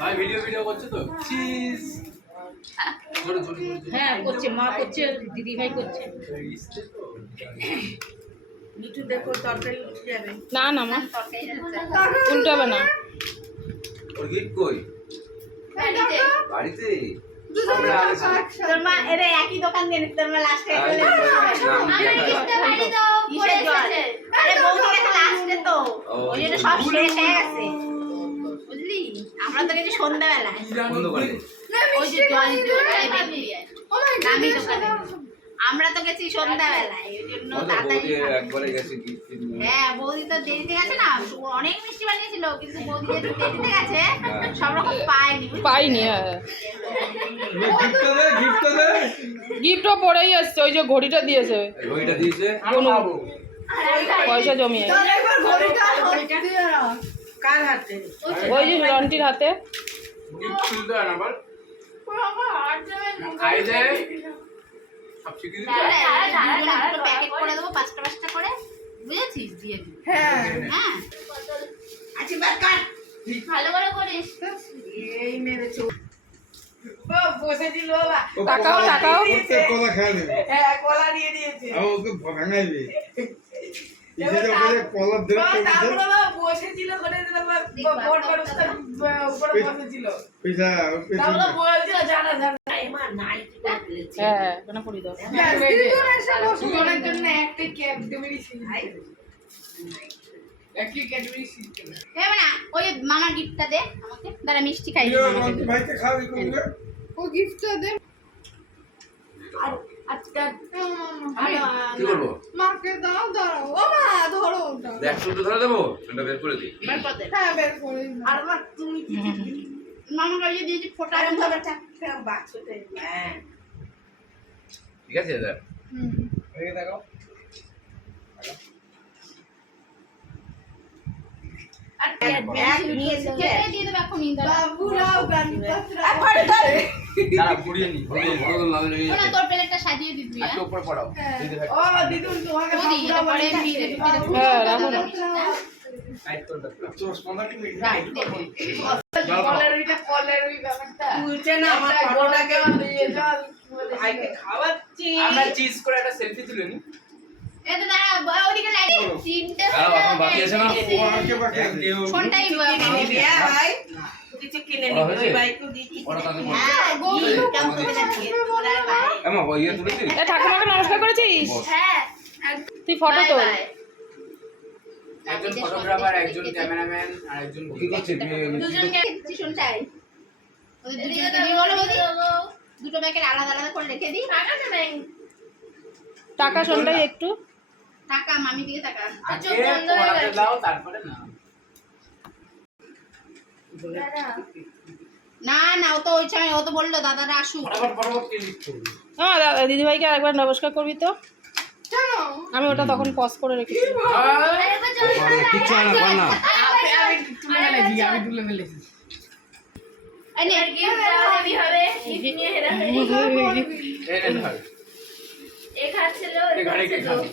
ভাই ভিডিও করছে তো চিজ হ্যাঁ করছে, মা করছে, দিদি ভাই করছে। মিঠু দেখো তরকারি উঠে যাবে। না না মা উল্টাবে না। ওর গিফট কই? বাড়িতে তোর মা এর একই দোকান দিয়ে তোর মা লাস্টে আরে বৌদি গেছে লাস্টে তো ওই জন্য সব শেষ হয়ে গেছে বুঝলি। আমরা তো গেছি সন্ধ্যাবেলায় ওই যে দামি দোকানে, আমরা তো গেছি সন্ধ্যাবেলায় ওই জন্য তাড়াতাড়ি একবারে গেছে গিফট। হ্যাঁ বৌদি তো দেরিতে গেছে না, অনেক মিষ্টি বানিয়েছিল কিন্তু বৌদি যেহেতু দেরিতে গেছে সব রকম পাইনি। হ্যাঁ গিফটও পড়েই আসছে, ওই যে ঘড়িটা দিয়েছে, ঘড়িটা দিয়েছে পয়সা জমিয়ে কার হাতে? ওই যে রন্টির হাতে। গিফট খুলতে হয় না বল খাই দে সব শিখিয়ে দিতে প্যাকেট করে দেবো 5টা 5টা করে বুঝেছিস দিয়ে দিবি। হ্যাঁ হ্যাঁ আচ্ছা বাদ কাট ভালো করে করিস। এই মেরেছে বসেছিল বাবা, টাকাও টাকাও কলা খাওয়া দেবে। হ্যাঁ কলা দিয়ে দিয়েছে। ওকে ভাঙাইবে ইসের উপরে কলা ধরে তারপরে বাবা বসেছিল করে দিলাম বড় বড় উপরে বসেছিল পয়সা তাহলে বলছিল জানা জানা এমা নাই কি বলেছে। হ্যাঁ কেন পড়ি দাও দুজনের জন্য একটা ক্যাডবেরি সিস্টেম একই ক্যাডবেরি সিস্টেম এ মানে ওই মামার গিফটটা দে আমাকে, দাঁড়া মিষ্টি খাই রন্টি ভাইকে খাওয়াবি কোনটা? ও গিফটটা দে। আর আজকে কি করবো? মাকে দাও, দাও ও মা ধরো ওটা। দেখ শুধু ধরে দেবো, এটা বের করে দিই। বের কর দে। হ্যাঁ বের করে আর মা তুমি মামা কাছে দিয়েছি ফোটা আর ধরে থাক বাক্সতে। হ্যাঁ ঠিক আছে দাদা এই দেখো আর ব্যাগ নিয়েছে কে দিয়ে দেব এখন ইন্দা বাবুরাও গানপাত্রা দাঁড়া পুড়িয়ে নি বড় লাল লেগে ওনা তোর প্লেটটা সাজিয়ে দিবি আজকে উপরে পড়াও দিদি ভাই ও দিদুন তোমাকে ও দি এটা পরে নিয়ে দে হ্যাঁ রাখো না। টাইট করে দাও চোস কোনটা কি কলের ওই ব্যাপারটা তুলছে না আমার বড়টাকে দিয়ে জল ভাইকে খাওয়াচ্ছি আমরা চিজ করে একটা সেলফি তুলে নি। এটা দাঁড়া ওদিকে লাইট তিনটে এখন বাকি আছে না ওকে বাকি থ্যাংক ইউ কোনটাই নিবি ভাই কিছু কিনে নিবি ওই বাইকও দিয়েছি ওরা তাদের হ্যাঁ গোল কাম করে যাচ্ছে তোরা ভাই এমা ইয়ে তুলেছি এ ঠাকুমাকে নমস্কার করেছিস? হ্যাঁ তুই ফটো তোল। একজন ফটোগ্রাফার একজন ক্যামেরাম্যান আর একজন কি করছে দুজনকে টিউশন চাই ওদের দুজনকে দিবি বলো বলি দুটো প্যাকেট আলাদা আলাদা করে রেখে দিই টাকা দেবেন টাকা শোনটাই একটু টাকা মামি দিকে টাকা আগে পড়াতে দাও তারপরে না না না ও তো ওই সময় ও তো বললো দাদারা আসুক ফটাফট কি লিখতে হবে হ্যাঁ দিদিভাইকে আরেকবার নমস্কার করবি তো। আমি ওটা তখন পজ করে রেখেছি। কিচ্ছু হয় না কর না আমি তুলে ফেলেছি আরে গিফট দেবি হবে গিফট নিয়ে হেরা এই নে ধর এক হাত ছিল এই গাড়ি কে খাবে